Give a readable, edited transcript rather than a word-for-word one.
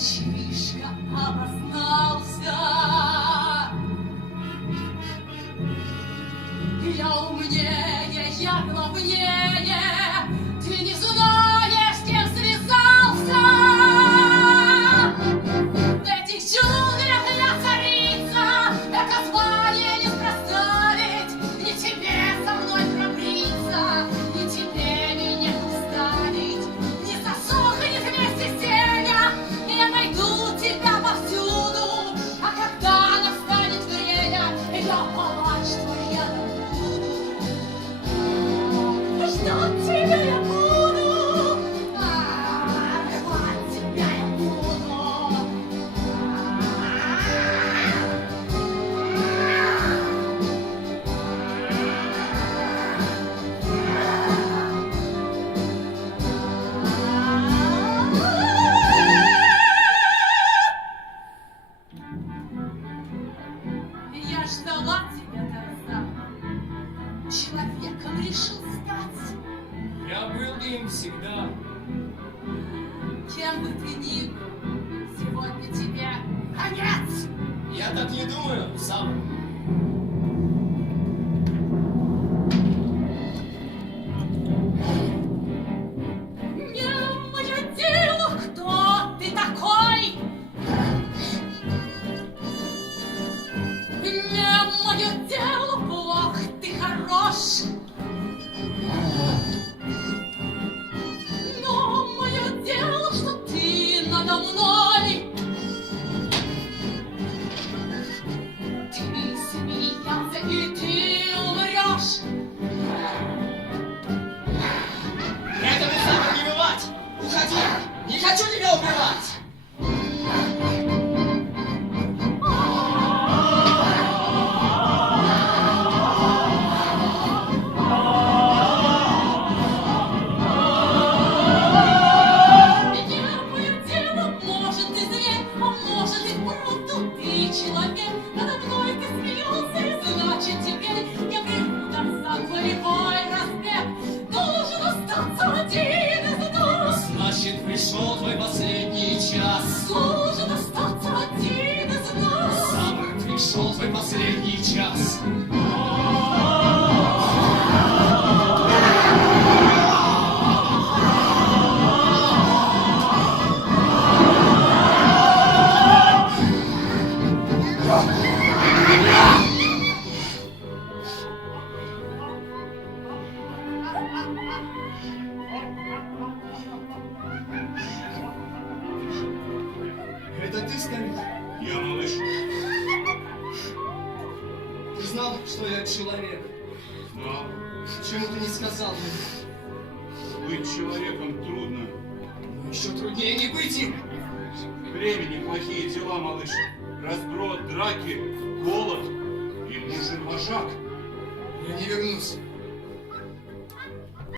мальчишка обознался. Я умнее, я главнее, ты не знаешь, с кем связался. В этих джунглях я царица, это звание неспроста ведь, не тебе со мной пробриться, не тебе меня уставить, не засохнет вместе семя, я найду тебя повсюду, а когда настанет время, я палач твоя буду. Ждать тебя я буду, рвать тебя я буду. Я ждала тебя, Тарзан. Человеком решил стать. Я был им всегда. Кем бы ты ни был, сегодня тебе конец. Я так не думаю, сам. Не мое дело, кто ты такой. Не мое дело, плох ты хорош. Но мое дело, что ты надо мной. Ты смеялся, и ты умрешь. Это ты сам не бывать! Уходи! Не хочу тебя убивать! Не мое дело, может, ты зверь, а может, и вправду ты человек. Надо мной ты смеялся, и значит, теперь я приму Тарзан твой любой разбег. Должен остаться один из нас. Значит, пришел твой последний час. Должен остаться один из нас. Сам пришел твой последний час. Это ты, старик? Я, малыш, Ты знал, что я человек? знал. Почему ты не сказал мне? Быть человеком трудно. Но еще труднее не быть им. Времени плохие дела, малыш. Разброд, драки, голод и нужен вожак. Я не вернусь.